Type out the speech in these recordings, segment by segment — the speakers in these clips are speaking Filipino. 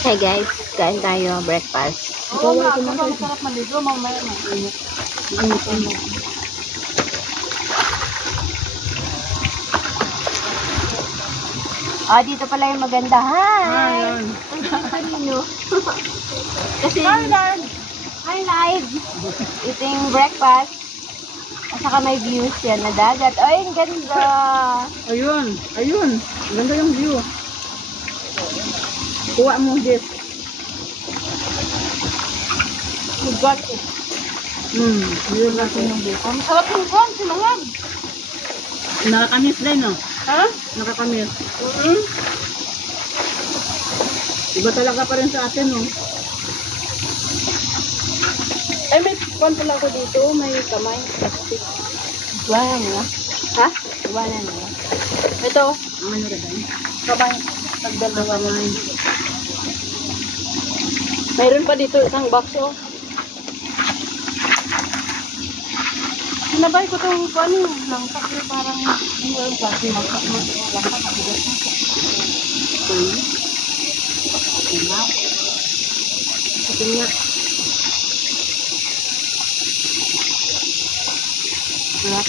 Hey guys, kain tayo breakfast. Oo nga, masarap maligo, mamaya mainit. Mainit. Ah, dito pala yung maganda. Hi! Ayan. Kanino? Kasi, Thailand! hi live! Eating breakfast. At saka may views yan na dagat. Ay, ang ganda! Ayun, ayun. Ganda yung view. Kuha mo, Jess. Lugat eh. Yun natin yung view. Masarap yung kwan, sinangag. Nakakamis din, no? Ha? Nakakamis. Iba talaga pa rin sa atin, no? Ay, may kwan pala ako dito. May kamay. Plastic. Iwanan mo. Ha? Iwanan mo. Ito. Ang ano rin. Kamay. Nagdalawa kamay. Mayroon pa dito isang box, oh. Sinabay ko itong ano, langka. Pero parang hindi ko yung klase. Langka. Nabigas na. Okay. Tingnan. Tingnan. Sarap.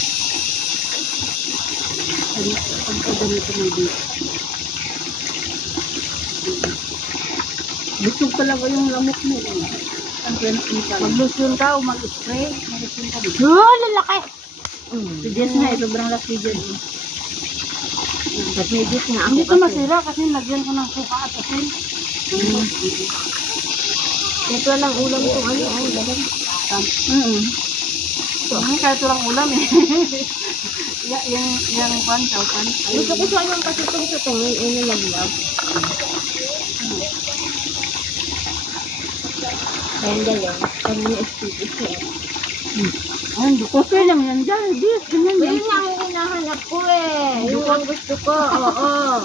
Pagkaganito may dito. Busog talaga yung lamok mo. Mag-lotion ka o mag-spray. Mag-lotion ka dito. Oh, lalaki! Si Jess nga, sobrang laki dyan. Ba't may gis nga ako Hindi ko kasi? masira kasi lagyan ko ng suka at asin. Ito lang ulam itong ano. Ay, dagan. Kaya ito lang ulam eh. Yung pan, saupan. Gusto ko sa anong pasutong-sutong. Ay, nalaglag. Ayan galing. Pag ni-SPP siya. Ayun, okay lang yan dyan. Jess, ganyan yan. Yun nga ang hinahanap ko eh. Yung ang gusto ko. Oo.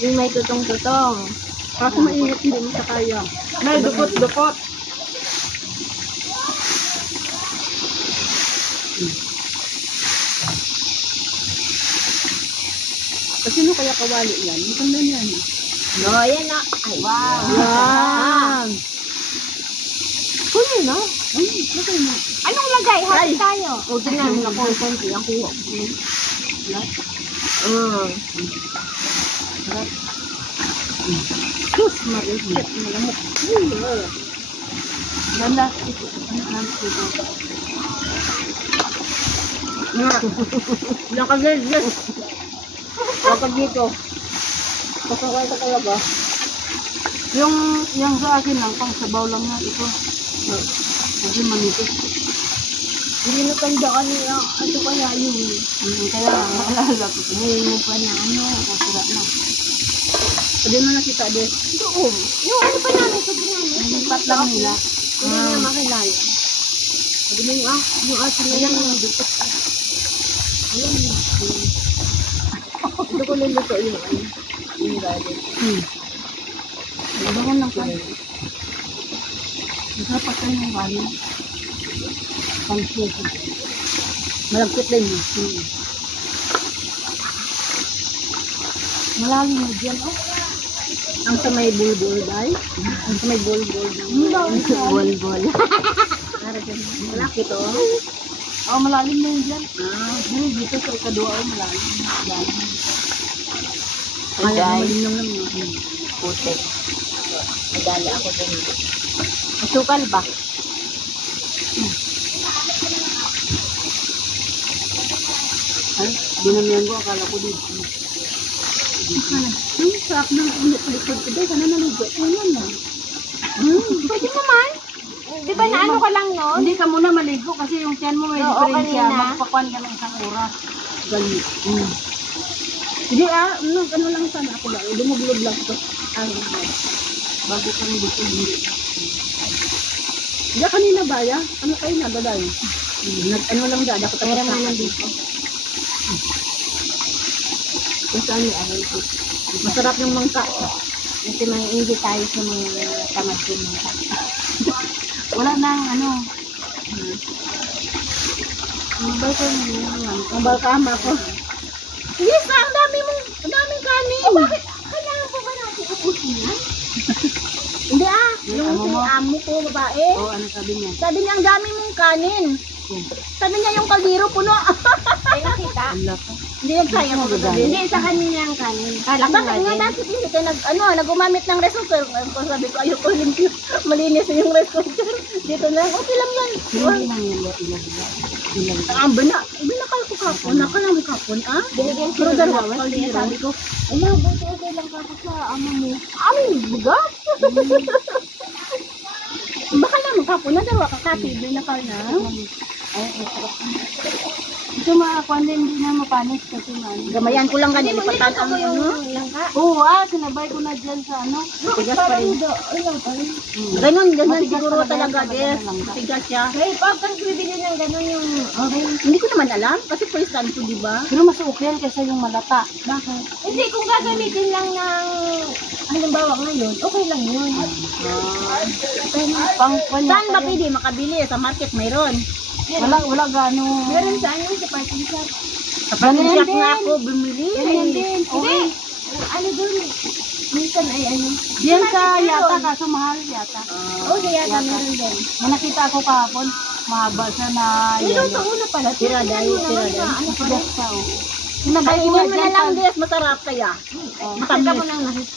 Yung may tutong-tutong. Kaso mainit hindi mo sa kaya. May dukot-dukot. Kasi no kaya kawali yan? Maganda yan. No, ayan na. Ay, wow. Yan. Kunin na. Okay na. Anong lagay? Hati tayo. O, tingnan mo na kung konti. Ang kuha. Sus, marisit. Malamot. Ganda. Ilang ka guys, guys. Kapag dito. Pasakay ka talaga. Yung sa akin lang, pang sabaw lang na ito. Kasi manipis. Hindi na tandaan niya. Ano kaya yun? Kaya maalala ko. Ngayon mo pa na ano. Masira na. Pwede mo nakita din. Doon. Yung ano pa namin sa namin. Nagpat lang nila. Hindi niya makilala. Sabi mo yung asin na yan ang dukot. Alam mo. Ito ko luluto yung ano. Yung galing. Nabangan lang kayo. Masarap ka yung galing. Pang-sweet. Malagkit din mo. Malalim mo dyan. Ang sa may bulbul dahil. Ang sa may bulbul. Bol-bol. Malaki to. Oh, malalim na yun dyan. Dito sa ikadua o malalim. Hey guys. Malalim lang lang. Putik. Nadali ako din. Masukal ba? Ay, dinamihan ko. Akala ko dito. Yung sarap ng likod ko. Sana naligo. Ayan na. Pwede mo man. Di ba na ano ka lang nun? Hindi ka muna maligo kasi yung tiyan mo may Oo, diferensya. kanina. Magpakuan ka ng isang oras. Galit. Hindi ano lang sana ako lang. Lumuglob lang ko. Bago ka nang gusto hindi. Hindi kanina ba ya? Ano kayo nagaday? Ano lang dada ko Pera nga nandito. Kung saan yung aral ko. Masarap yung mangka. Kasi may hindi tayo sa mga tamad ko mga. Wala nang ano. Ang balko na Ang balkama ko. Yes, ang daming kanin. Bakit? Kailangan po ba natin ubusin yan? Hindi Yung yung amo mo? amo ko, babae. Oo, ano sabi niya? Sabi niya, ang dami mong kanin. Sabi niya, yung kaldero puno. Ay, nakita. Wala pa. Hindi nagsayang ako sabi. Hindi, sa kanya ang kanin. Kala ko nga Bakit nga din. dati hindi ka nag-umamit ng rice cooker. Sabi ko, ayoko limpyo. Malinis yung rice cooker. Dito na, okay lang yan. Hindi nang ilag. Ang binakal ko kapon. Nakalang kapon, Binigyan Pero siya ng dalawa, lawas. kaldero. Sabi ko, ay, mabuti okay lang ka sa amo mo. Bugat. Baka naman kapon na dalawa kakati. Binakal na. Ito makakuan din, hindi na mapanis kasi man. Gamayan ko lang ganyan. Hindi mo Ipatan nilito ang mo yung ano. langka. Oo, sinabay ko na dyan sa ano. Tigas pa rin. Ay, lang pa rin. Ganun Matigas siguro talaga talaga, yan, Des. talaga lang. Tigas siya. Hey, pag kang bibili ng gano'n yung... Okay. Hindi ko naman alam. Kasi first time ko, di ba? Pero mas okay kaysa yung malata. Bakit? Hindi, kung gagamitin lang ng... Halimbawa ngayon, okay lang yun. Pang Saan ba pwede makabili? Sa market mayroon. wala gano. Meron sa ano, sa parking shop. Sa parking Ganyan shop nga din. ako bumili. Ganyan din. Hindi. Ano doon? Minsan ay ano. Diyan sa yata, kaso mahal yata. Oo, kaya yata meron din. May nakita ako kahapon, mahaba siya na Pero yelo. sa una pala, Tira tingnan dahil, mo naman tira na ano pala. Matigas pa, oh. Sinabay ko Kainin na mo na dyan lang, sa... Des. Masarap kaya. Nakita mo nang nakita.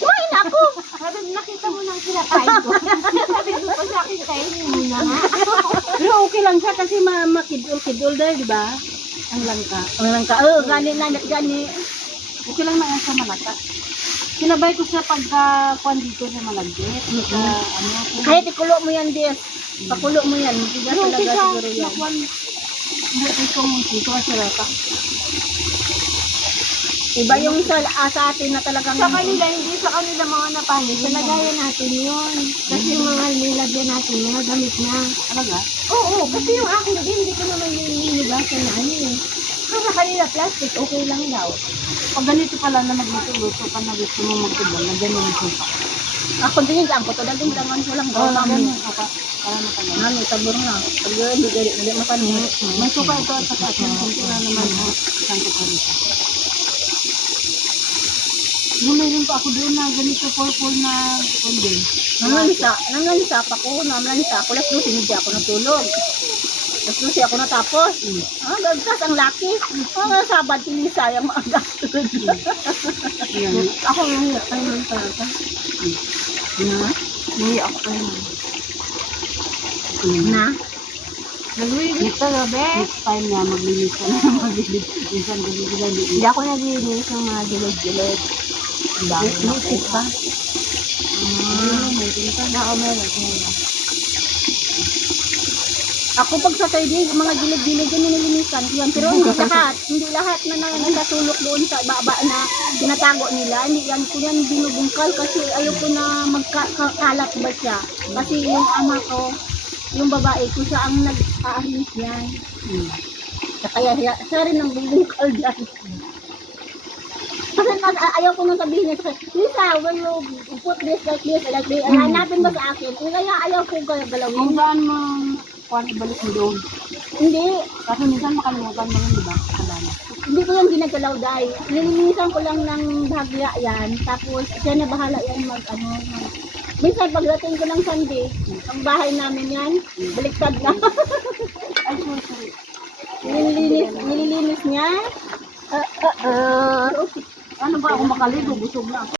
Kumain ako. Sabi, nakita mo nang kinakain ko. Sabi ko pa sa akin, kainin mo na nga. Pero okay lang siya kasi makidul-kidul dahil, di ba? Ang langka. Ang ka. Gani na, gani. Okay lang na yan sa malata. Sinabay ko siya pagka kuan dito sa malagkit. Sa ano. Kahit ikulo mo yan, Des. Pakulo mo yan. Tigas Pero okay talaga siya. siguro yan. Nakuan. Hindi itong dito kasi rata. Iba yung sa atin na talagang... Sa kanila, hindi sa kanila mga napanis. Sa lagayan natin yun. Kasi yung mga nilagyan natin, mga gamit na. Talaga? Oo, kasi yung akin din, hindi ko naman yung niligasan na ano eh. Kung sa kanila plastic, okay lang daw. Pag ganito pala na magluto-luto ka na gusto mo magtubal, na ganyan yung suka. Ako din lang ko. Daling tangan ko lang. Oo, Mami. ganyan suka. Para matagal. Mami, sabor na. Pag hindi galit, hindi makanin. May suka ito at saka na naman isang kutsarita. Yung meron pa ako doon na ganito purple na kundi. Nanganisa pa ko. Nanganisa ako. Last 12, hindi ako natulog. Last 12 ako natapos. Gagkas ang laki. Sabad, tinisa yung mga gastos. Yan. Ako yung ay man talaga. Hindi ako kayo. Na? Naglinis ka gabi. Next time na maglinis ka na maglinis. Minsan maglinis. Hindi ako naglinis ng mga gilid-gilid. Isip ka? Oo, meron. Ako pag Saturday, mga gilid-gilid yan nililinisan ko yan. Pero hindi lahat. Hindi lahat na nakasulok doon sa baba na tinatago nila. Hindi yan ko yan binubungkal kasi ayoko na magkalat ba siya. Kasi yung ama ko, yung babae ko, siya ang nag-aalis yan. Kaya siya rin ang bubungkal dyan. Kasi ayaw ko nang sabihin niya sa Lisa, when you put this like this, hanapin mo sa akin. Kaya ayaw ko Kung galawin. saan mo kuan ibalik mo doon. Hindi. Kasi minsan makalimutan mo yun, di ba? Kadana. Hindi ko yan ginagalaw dahil nililinisan ko lang ng bahagya yan. Tapos siya na bahala yan minsan pagdating ko ng Sunday, ang bahay namin yan, baliktad na. Ay, sorry. Nililinis niya. Ano ba ako makaligo? Busog na ako.